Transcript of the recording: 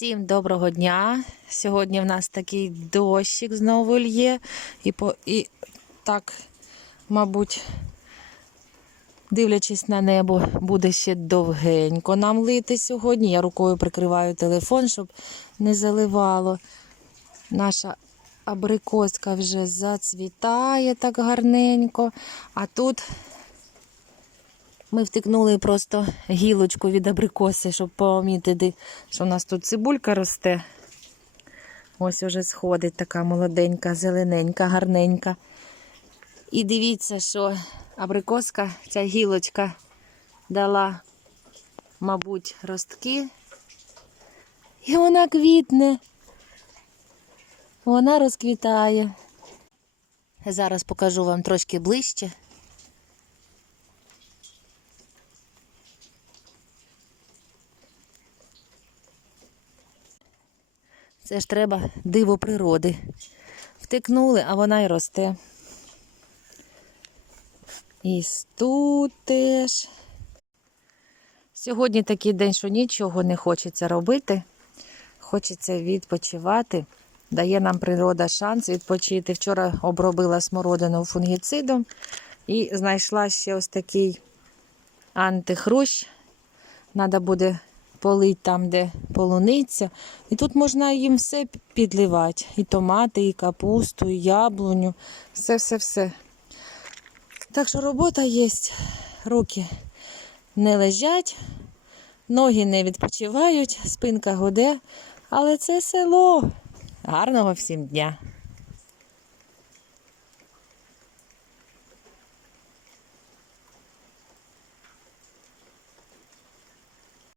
Всім доброго дня. Сьогодні в нас такий дощик знову лє. І, по, і так, мабуть, дивлячись на небо, буде ще довгенько нам лити сьогодні. Я рукою прикриваю телефон, щоб не заливало. Наша абрикоска вже зацвітає так гарненько. А тут ми втикнули просто гілочку від абрикоси, щоб помітити, що у нас тут цибулька росте. Ось уже сходить така молоденька, зелененька, гарненька. І дивіться, що абрикоска, ця гілочка дала, мабуть, ростки. І вона квітне. Вона розквітає. Зараз покажу вам трошки ближче. Це ж треба диво природи. Втикнули, а вона й росте. І тут теж. Сьогодні такий день, що нічого не хочеться робити. Хочеться відпочивати. Дає нам природа шанс відпочити. Вчора обробила смородину фунгіцидом і знайшла ще ось такий антихрущ. Треба буде полить там, де полуниця. І тут можна їм все підливати. І томати, і капусту, і яблуню. Все-все-все. Так що робота є. Руки не лежать, ноги не відпочивають, спинка гуде. Але це село. Гарного всім дня!